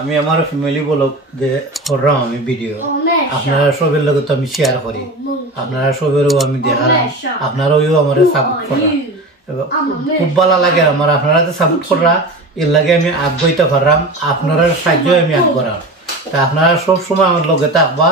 আমি আমার family blog দে করলাম আমি ভিডিও আপনারা সবের লগে তো আমি শেয়ার করি আপনারা সবেরও আমি দেখালাম আপনারাও আমার সাপোর্ট করা খুব ভালো লাগে আমার আপনারা তো সাপোর্ট করা এর লাগে আমি আগ্রহিত করলাম আপনারা সাহায্য আমি আগ্রহ তা আপনারা সব সময় আমার লগে থাকবা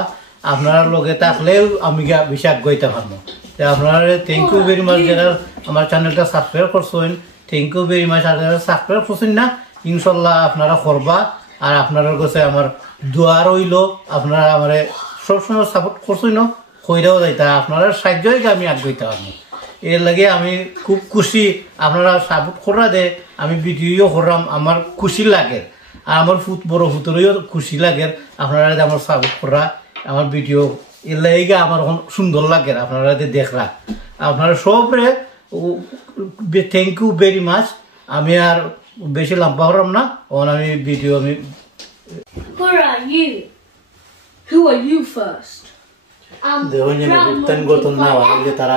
আপনারা লগে থাকলেও আমি বেশি আগ্রহিত পারবো তা আপনারা থ্যাংক ইউ ভেরি মাচ যারা আমার চ্যানেলটা সাবস্ক্রাইব করছেন থ্যাংক ইউ ভেরি মাচ আর যারা সাবস্ক্রাইব করছেন না ইনশাল্লাহ আপনারা করবা আর আপনার কাছে আমার দোয়া রইল আপনারা আমার সবসময় সাপোর্ট করছেন কইরাও যাইতা আপনারা সাহায্যই আমি আগ্রহিত পারবো এর লাগে আমি খুব খুশি আপনারা সাপোর্ট করা দে আমি ভিডিও করলাম আমার খুশি লাগে আর আমার বড় ফুতুরেও খুশি লাগে আপনারা আমার সাপোর্ট করা আমার ভিডিও এর লাগে আমার সুন্দর লাগে আপনারা দেখরা আপনারা সবরে থ্যাংক ইউ ভেরি মাচ আমি আর বেশি লম্বা করলাম না আমি ভিডিও আমি Who are you first? দেখুন আমি গুপ্তান গৌতম না যে তারা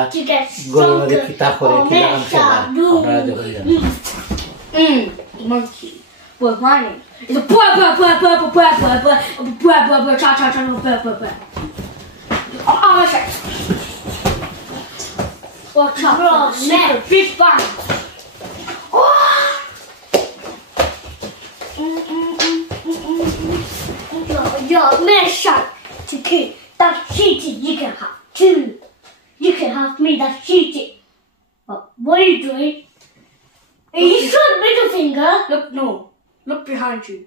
গরমে কিতা করে কিতা কামছে না আপনারা দেখুন Monkey. Well, my name is a boy, cha cha cha, oh, my God. Watch out, super big bang. Your mission to keep that cheaty you can have too. You can have me that cheaty. But what are you doing? You showed middle finger. Look, no. Look behind you.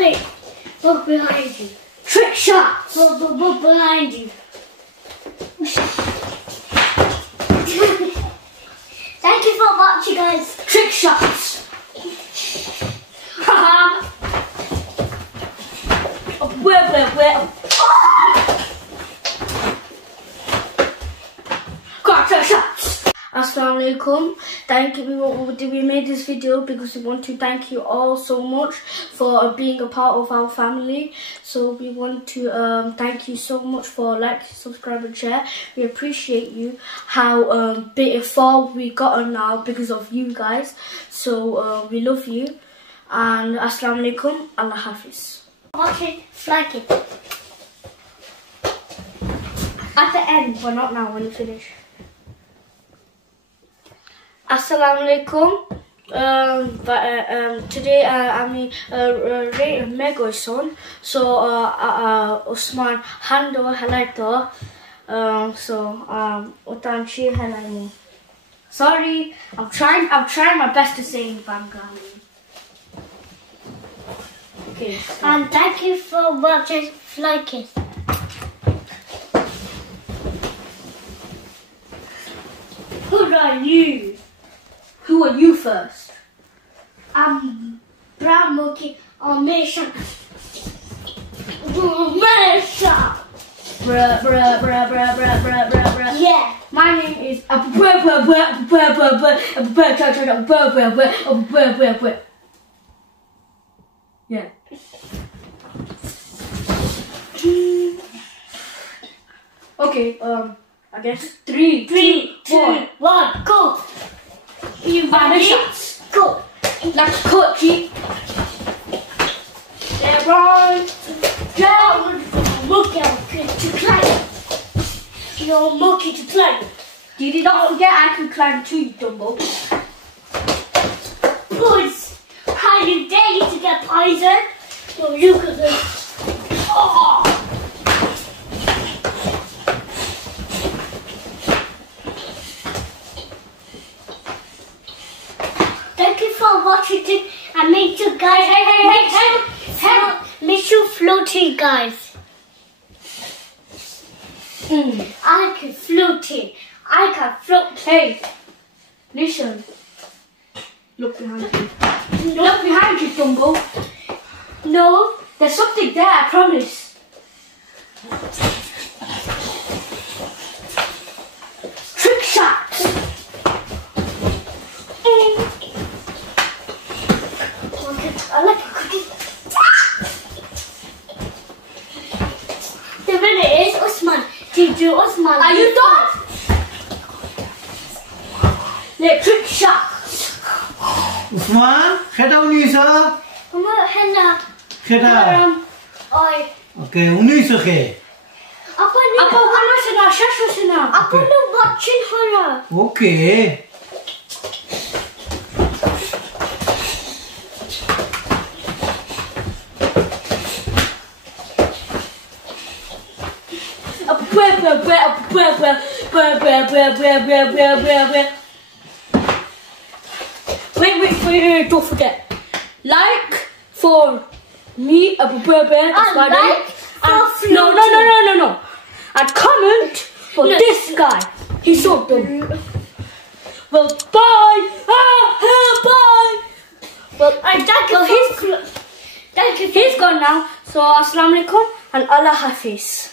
Wait. Look behind you. Trick shot. Look behind you. Thank you for watching, guys. Trick shots. Haha. Where? Got trick shots. Assalamu alaikum. Thank you. We made this video because we want to thank you all so much for being a part of our family. So we want to thank you so much for like, subscribe and share. We appreciate you how far we gotten now because of you guys. So we love you and assalamu alaikum. Allah Hafiz. Okay, flag it. At the end, but not now when you finish. Assalamu alaikum. Today I'm rated Mega son. So Osman Hando Halaito. So Utanchi Halaimo. Sorry, I'm trying my best to say in Bengali. Okay. And thank you for watching Fly Kiss. Who are you? Who are you first? I'm Brown Monkey on Mission. Bruh. Yeah. My name is Yeah. Okay, I guess 3, 2, 1, go. You ready? Go. Let's cut, keep. LeBron. Monkey to climb. You're monkey to climb. Did you not forget I can climb too, you Dumbo? Boys, how you dare you to get poison? So you could Thank you for watching it and make sure guys make sure floating guys. I can floating. I can float. Hey, listen. Look behind you. Look behind you, Dumbo. No. There's something there, I promise. Trick shot. I like a cookie. The minute is Usman. Teacher Usman. Are you done? electric shock. Usman, সেটা উনি হইছো? Mama, henna. সেটা Oi. ওকে উনি হইছো কে? Apa Apa sana, shashu sana. Apa lu watching horror? Okay Wait, don't forget. Like for me, like for No. And comment for this guy. He's so dumb. Well, bye. Bye. Well, he's gone now. So, Assalamu alaikum and Allah Hafiz.